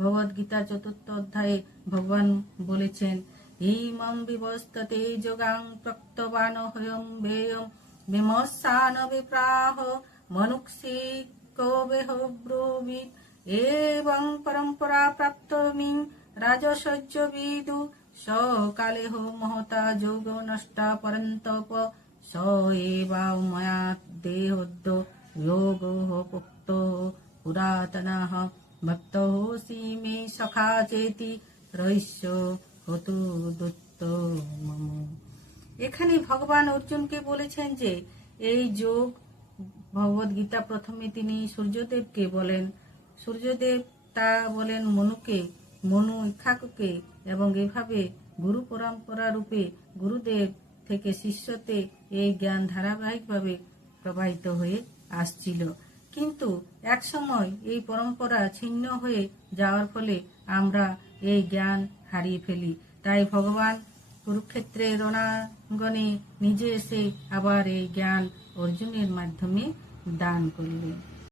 ভগবদ Gita 4th অধ্যায়ে ভগবান বলেছেন, ইমং বিবস্ততে যোগাং প্রক্তবান হয়ং বেয়ং বিমস্সান বিপ্রাহ মনুক্ষী কবেহ ব্রুবিদ এবং পরম্পরা প্রাপ্তমিং রাজসহ্য বিদু সকালেহ মহতা যোগ নষ্টা পরন্তপ স এবা ময়া দেহোদ্য যোগ পোক্ত পুরাতনঃ ভক্তোসি মে সখা চেতি রহস্য হতু দত্ত মম। এখানে ভগবান অর্জুনকে বলেছেন যে এই যোগ ভগবদ গীতা প্রথমে তিনি সূর্যদেবকে বলেন, সূর্যদেব তা বলেন মনুকে, মনু ইক্ষাকুকে, এবং এভাবে গুরু পরম্পরা রূপে গুরুদেব থেকে শিষ্যতে এই জ্ঞান ধারাবাহিকভাবে প্রবাহিত হয়ে আসছিল। কিন্তু এক সময় এই পরম্পরা ছিন্ন হয়ে যাওয়ার ফলে আমরা এই জ্ঞান হারিয়ে ফেলি। তাই ভগবান কুরুক্ষেত্রের রণাঙ্গনে নিজে এসে আবার এই জ্ঞান অর্জুনের মাধ্যমে দান করলেন।